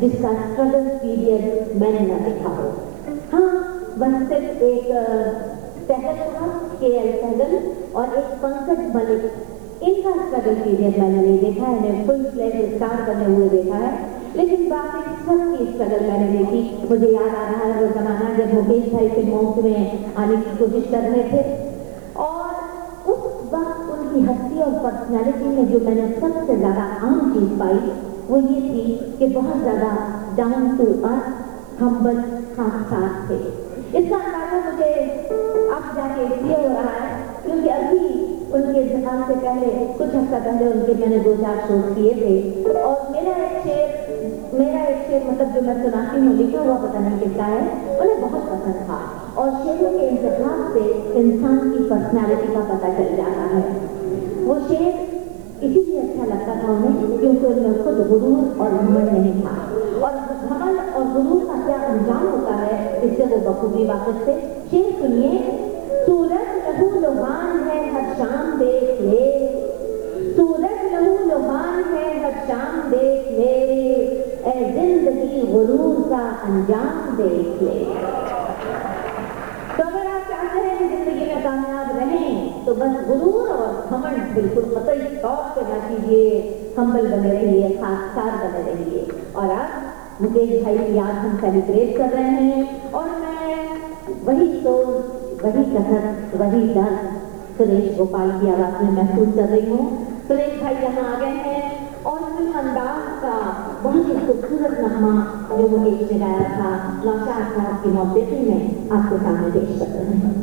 जिसका struggle period मैंने न देखा हो। हाँ, बस सिर्फ एक सहगल था, KL सहगल, और एक पंकज मलिक, इनका स्ट्रगल पीरियड मैंने नहीं देखा है, इन्हें फुल फ्लेज स्टार बने हुए देखा है, लेकिन बाकी सबकी स्ट्रगल मैंने देखी। मुझे याद आ रहा है वो जमाना जब मुकेश भाई फिल्मों में आने की कोशिश कर रहे थे, और उस वक्त उनकी हस्ती और पर्सनैलिटी में जो मैंने सबसे ज्यादा आम चीज पाई वो ये थी कि बहुत ज्यादा डाउन टू अर्थ, हम्बल, खास थे। इसका अंदाजा मुझे अब जाके इसलिए हो रहा है क्योंकि अभी उनके इंतकाल से पहले, कुछ हफ्ता पहले उनके मैंने 2-4 शो किए थे, और मेरा एक शेर मतलब जो मैं सुनाती हूँ, लिखा हुआ पता नहीं किसका है, उन्हें बहुत पसंद था। और शेरों के इंतखाब से इंसान की पर्सनैलिटी का पता चल जाता है। वो शेर इसीलिए अच्छा लगता था उन्हें क्योंकि उनमें खुद गुरूर और घमंड नहीं था, और घमंड और गुरूर का क्या अंजाम होता है इससे वो बखूबी वाकिफ थे। शेर सुनिए, सूरज लहू लुहान है हर शाम देख ले, सूरज लहू लुहान है हर शाम देख ले, ए जिंदगी गुरूर का अंजाम देख ले। तो अगर आप चाहते हैं कि जिंदगी में कामयाब रहें तो बस गुरूर और घमंड बिल्कुल कतई तौर पे ना कीजिए, हम्बल बने रहिए, खासदार बने रहिए। और आज मुकेश भाई की याद हम सेलिब्रेट कर रहे हैं, और मैं वही सोच, वही कसरत, वही दर्द सुरेश गोपाल की आवाज में महसूस कर रही हूँ। सुरेश भाई यहाँ आ गए हैं और फिल्म अंदाज का बहुत ही खूबसूरत नगमा जो मुकेश ने गाया था नौशाद साहब की मौसीकी में आपके सामने पेश कर रहे हैं।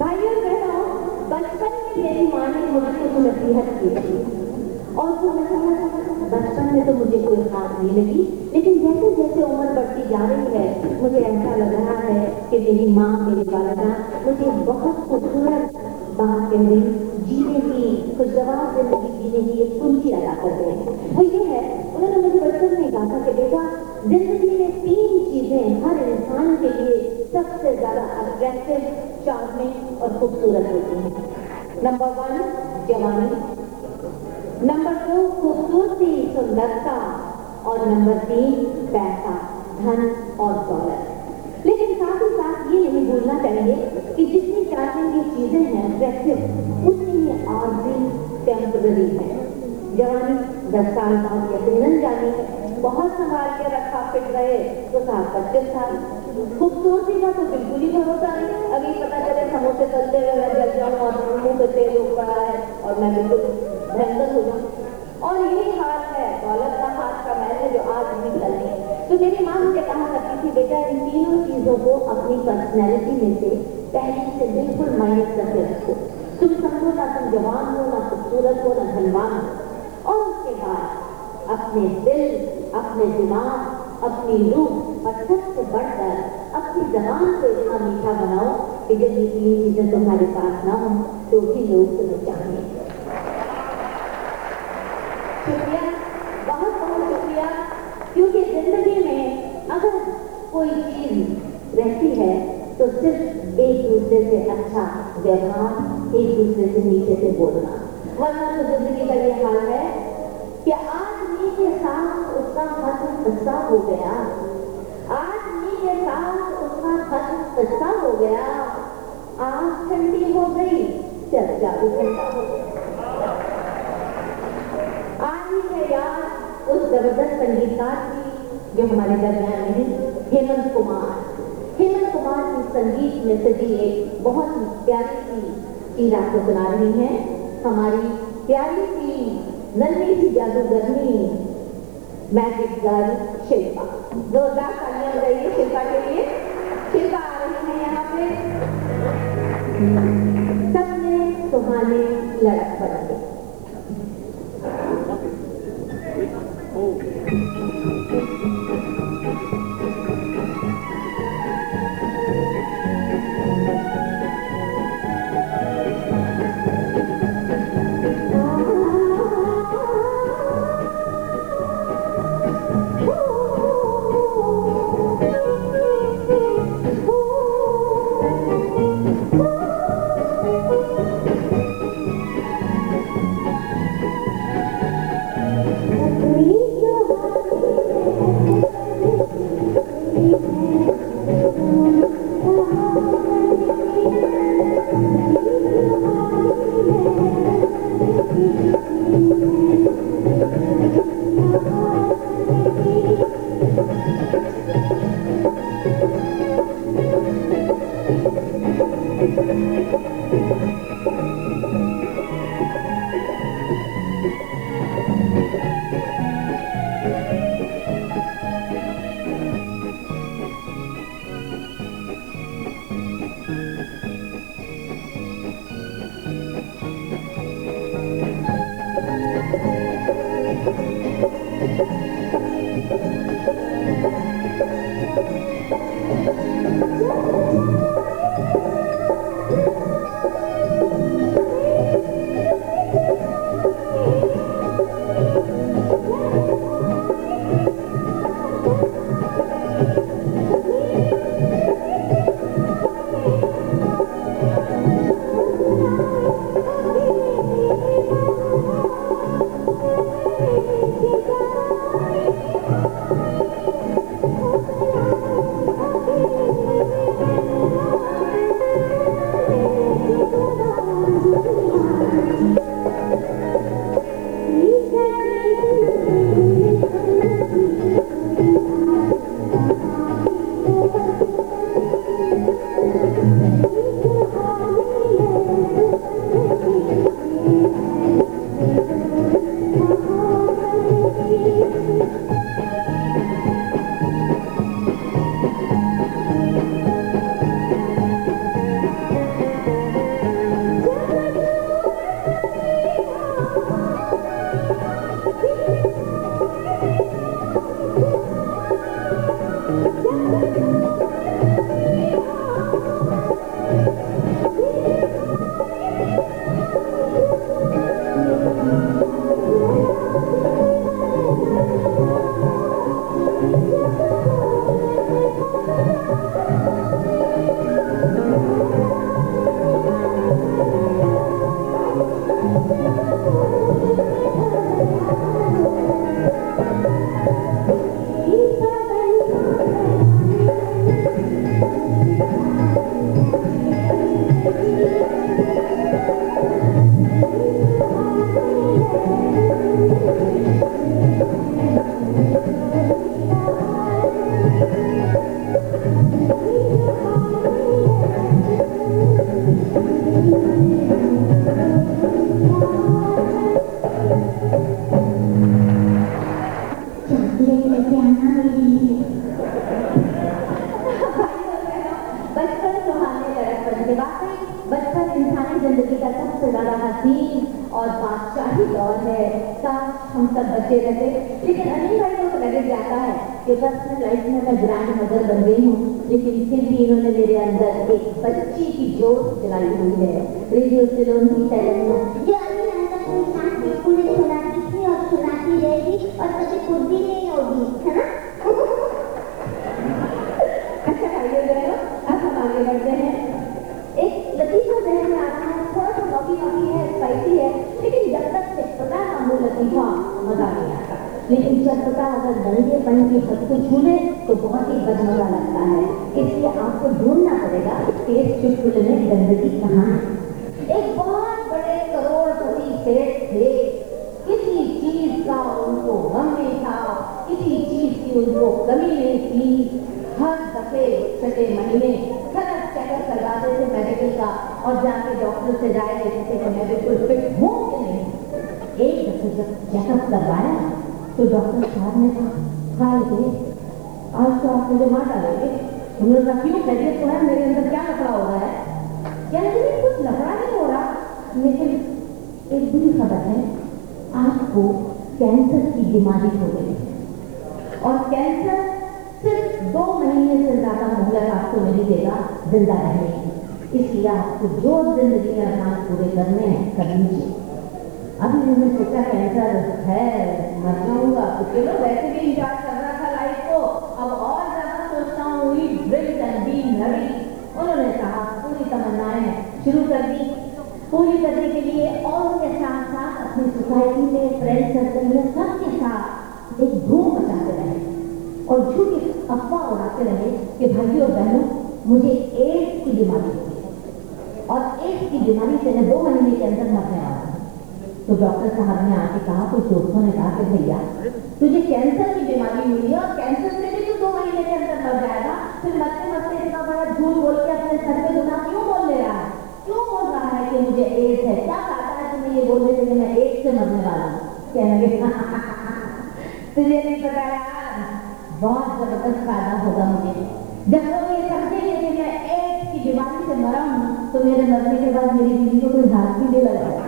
भाइयों बहनों, बचपन में मेरी माँ ने मुझे कुछ नसीहत की थी और वो नसीहत बचपन में तो मुझे कोई खास नहीं लगी, लेकिन जैसे जैसे उम्र बढ़ती जा रही है मुझे ऐसा लग रहा है कि मेरी माँ, मेरी वालिदा मुझे बहुत खूबसूरत बात कह रही, जीने की, खुशगवार जिंदगी जीने की एक कुंजी अदा कर रहे हैं। वो ये है, उन्होंने मुझे बचपन में कहा था कि बेटा, जिंदगी में 3 चीजें हर इंसान के लिए सबसे ज्यादा अट्रैक्टिव, चार्मिंग और खूबसूरत होती हैं। नंबर 1 जवानी, नंबर 2 खूबसूरती, सुंदरता और नंबर 3 पैसा, धन और दौलत। लेकिन साथ ही साथ ये नहीं भूलना चाहिए कि जितनी चार्मिंग ये चीजें हैं अट्रैक्टिव, उतनी ही आर्जी टेम्पररी है। जवानी 10 साल बाद यकीनन जानी है, बहुत संभाल के रखा, फिट रहे तो 25 साल। खूबसूरती का तो बिल्कुल ही भरोसा नहीं, अभी पता चले समोसे चलते हुए मैं जल जाऊँ और मुंह पे तेल उग पड़ा है और मैं बिल्कुल भयंकर हो जाऊँ। और यही हाल है दौलत का, हाथ का मैल है जो आज नहीं चल रही। तो मेरी माँ मुझे कहा करती थी, बेटा इन तीनों चीजों को अपनी पर्सनैलिटी में से पहले से बिल्कुल माइनस करके रखो। तुम समझो ना तुम जवान हो, ना खूबसूरत हो, ना धनवान हो। और उसके बाद अपने दिल, अपने दिमाग, अपनी रूह और सबसे बढ़कर अपनी जबान को इतना मीठा बनाओ कि जब ये 3 चीजें तुम्हारे पास ना हो तो भी लोग तुम्हें चाहें। शुक्रिया, बहुत बहुत शुक्रिया, क्योंकि जिंदगी में अगर कोई चीज रहती है तो सिर्फ एक दूसरे से अच्छा व्यवहार, एक दूसरे से नीचे से बोलना, वरना तो जिंदगी का ये हाल है कि आदमी के साथ उसका खत्म किस्सा हो गया, आदमी के साथ उसका खत्म किस्सा हो गया, आग ठंडी हो गई, चर्चा भी ठंडा हो गया। आदमी है याद उस जबरदस्त संगीतकार की जो हमारे दरमियान में, हेमंत कुमार। हेमंत कुमार की संगीत में सजी एक बहुत ही प्यारी सी चीज आपको सुना रही है, हमारी प्यारी सी नन्ही सी जादूगरनी मैजिक गर्ल शिल्पा। जोरदार तालियां बजाइए शिल्पा के लिए। शिल्पा आ रही है यहाँ पे सबने सुहाने लड़क बन के। लेके आना मेरे लिए। बचपन सुहाने लड़कपन के बाद बचपन इंसानी जिंदगी का सबसे ज्यादा हसीन और बादशाही दौर है। काश हम सब बचे रहते, लेकिन अनिल भाई को तो लग जाता है कि पर्सनल लाइफ में मैं ग्रैंड मदर बन गई हूँ, लेकिन फिर भी इन्होंने मेरे अंदर एक बच्ची की जोश जलाई हुई है। रेडियो सिलोन की टैलेंट जो अभी अंदर कोई सांस बिल्कुल सुनाती थी और सुनाती रहेगी और कभी खुद भी नहीं होगी, है ना? अच्छा भाइयों बहनों, अब हम आगे बढ़ते हैं। एक लतीफा जहन में आ रहा है, थोड़ा सा नौकी है, स्पाइसी है, लेकिन जब तक चटपटा ना हो लतीफा मजा नहीं आता। लेकिन चटपटा अगर नंगेपन की हद को छू ले तो बहुत ही बदमजा लगता है। इसलिए आपको ढूंढना पड़ेगा कि इस चुटकुले में गंदगी कहाँ है। एक बहुत बड़े करोड़पति सेठ थे, किसी चीज का उनको गम नहीं था, किसी चीज की उनको कमी नहीं थी। हर दफे छठे महीने सड़क चेकअप करवाते थे मेडिकल का और जाके डॉक्टर से राय लेते थे कि मैं बिल्कुल फिट हूँ कि नहीं। एक दफे जब चेकअप करवाया तो डॉक्टर साहब ने कहा, हाय रे, आज तो आप मुझे मार डालेंगे। उन्होंने कहा, क्यों? खैरियत तो है? मेरे अंदर क्या लफड़ा हो रहा है? क्या नहीं, कुछ लफड़ा नहीं हो रहा, लेकिन एक बुरी खबर है, आपको कैंसर की बीमारी हो गई और कैंसर सिर्फ 2 महीने से ज्यादा मोहलत आपको नहीं देगा जिंदा रहने की। इसलिए आपको जो जिंदगी में अरमान पूरे करने हैं कर लीजिए। अभी मैंने सोचा कैंसर है, मर जाऊंगा तो चलो, वैसे भी इंतजार कर रहा था लाइफ को, अब और ज्यादा सोचता हूँ, eat drink and B Mary. उन्होंने कहा पूरी तमन्नाएं शुरू कर दी। पूरी करने के लिए और उनके साथ साथ अपनी सोसाइटी में, फ्रेंड सर्कल में, सबके साथ एक धूम मचाते रहे और झूठी अफवाह उड़ाते रहे कि भाइयों और बहनों, मुझे एड्स की बीमारी हो गई और एड्स की बीमारी से मैं 2 महीने के अंदर मरने वाला हूं। तो डॉक्टर साहब ने आके कहा, कुछ दोस्तों ने कहा कि भैया तुझे कैंसर की बीमारी हुई है और कैंसर से भी तू 2 महीने के अंदर मर जाएगा, फिर मरते मरते इतना बड़ा झूठ बोल के अपने सर पे गुनाह क्यों बोल ले रहा है? क्यों बोल रहा है कि मुझे एड्स है? क्या कहता है तुम्हें ये बोलने से कि मैं एड्स से मरने वाला हूँ? कहने लगे तुझे नहीं पता यार, बहुत जबरदस्त फायदा होगा मुझे। जब लोग ये समझेंगे कि मैं एड्स की बीमारी से मरा हूँ तो मेरे मरने के बाद मेरी बीवी को कोई हाथ भी नहीं लगाएगा।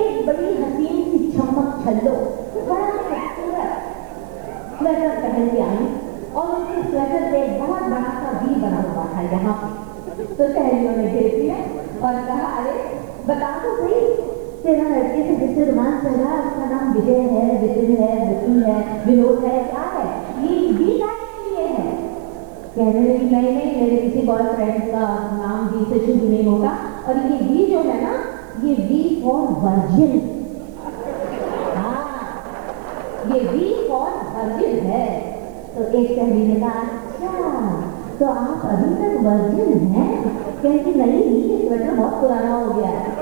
एक बड़ी हसीन सी चमक छल्लो बड़ा खूबसूरत स्वेटर पहन के आई और उसके स्वेटर पे बहुत बड़ा सा वी बना हुआ था यहाँ पे। तो सहेलियों ने घेर दिया और कहा, अरे बता तो सही, तेरा लड़के से जिससे रोमांस चल रहा है उसका नाम विजय है, विपिन है, विपुल है, विनोद है, क्या है? ये वी गाने के लिए है। कहने लगी, नहीं नहीं, मेरे किसी बॉयफ्रेंड का नाम वी से शुरू नहीं होता और ये वी जो है ना, ये वी फॉर वर्जिन। हाँ, ये वी फॉर वर्जिन है। तो एक सहेली ने कहा, अच्छा तो आप अभी तक वर्जिन हैं? कहती नहीं, ये स्वेटर बहुत पुराना हो गया है।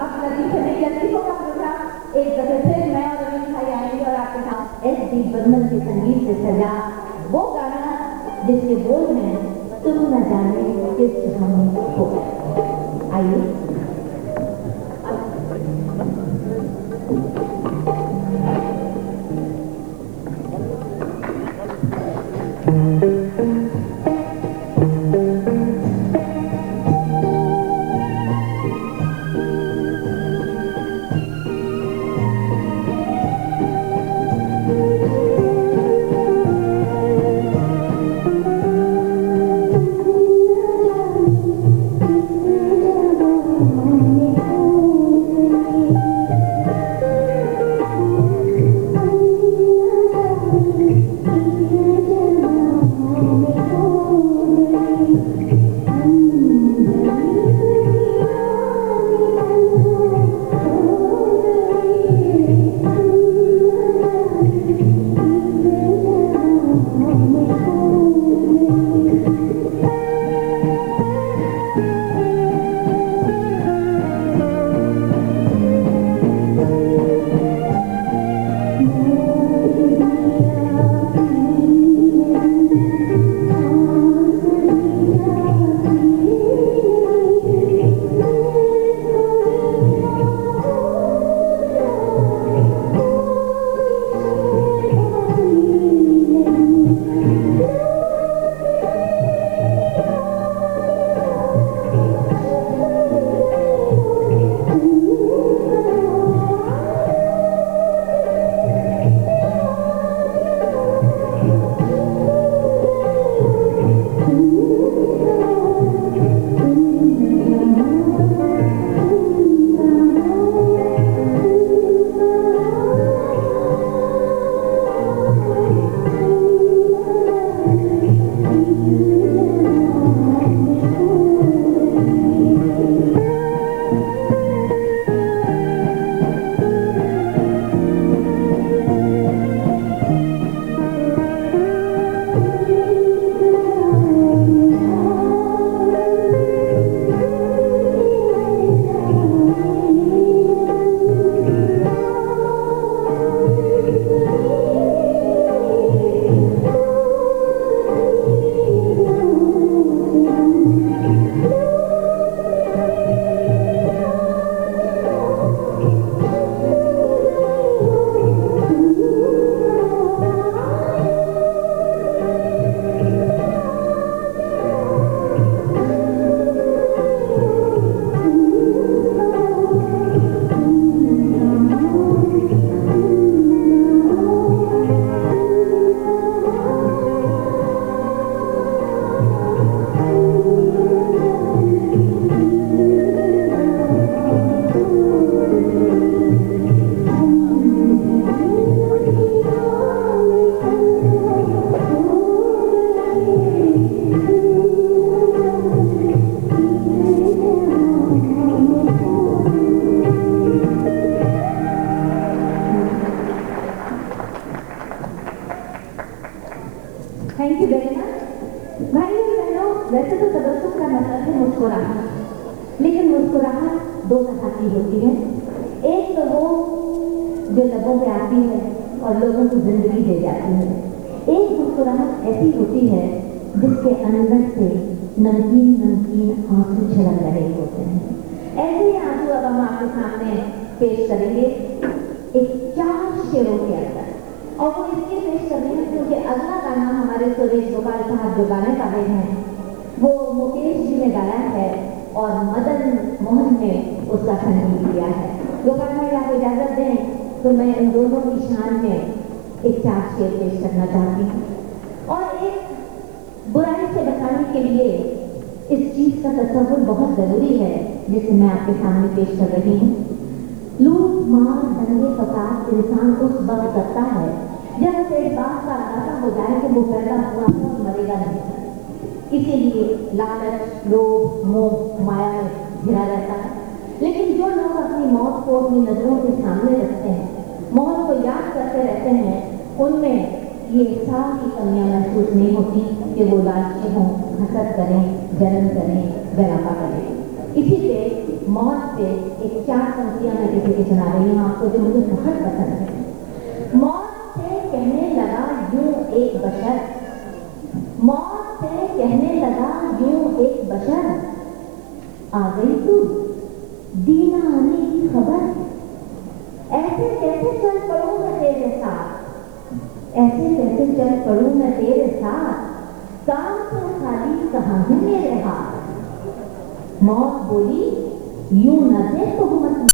अब लतीफे नहीं लतीफों का प्रोग्राम एक दफे फिर मैं और अनिल भाई आएंगे और आपके साथ एस.डी. बर्मन के संगीत से सजा वो गाना जिसके बोल में तुम न जाने किस जहां में हो। आइए। मुस्कुराहट। लेकिन मुस्कुराहट दो तरह की होती है। एक तो वो जो लबों पे आती है और लोगों को जिंदगी दे जाती है। एक मुस्कुराहट ऐसी होती है जिसके अंदर से नमकीन नमकीन आंसू छलक रहे होते हैं। ऐसे ही आंसू अब हम आपके सामने पेश करेंगे एक 4 शेरों के अंदर। और वो इसलिए पेश कर रहे हैं क्योंकि अगला गाना हमारे सुरेश गोपाल साहब जो गाने वाले हैं वो मुकेश जी ने गाया है और मदन मोहन ने उसका संगीत दिया है। गोपाल भाई आप इजाजत दें तो मैं इन दोनों की शान में एक 4 शेर पेश करना चाहती हूँ। और एक बुराई से बचाने के लिए इस चीज का तस्वुर बहुत जरूरी है जिसे मैं आपके सामने पेश कर रही हूँ। लूट मार दंगे फसाद इंसान उस वक्त करता है जब उसे इस बात का अंदाजा हो जाए कि वो पैदा हुआ है और मरेगा नहीं। इसीलिए लालच लोभ मोह माया में घिरा रहता है। लेकिन जो लोग अपनी मौत को अपनी नजरों के सामने रखते हैं, मौत को याद करते रहते हैं, उनमें ये सारी कमियां महसूस नहीं होती कि वो लालची हों, हसद करें, जलन करें, गलापा करें। इसीलिए मौत से एक 4 पंक्तियां मैं किसी की सुना रही हूँ आपको जो मुझे बहुत पसंद है। मौत से कहने लगा यूं एक बशर, मौत से कहने लगा यूं एक बशर, आ गई तू दीना आने की खबर, ऐसे कैसे चल पड़ूं मैं तेरे साथ, ऐसे कैसे चल पड़ूं मैं तेरे साथ, काम तो खाली कहाँ है मेरे हाथ। मौत बोली यूं न दे तो मत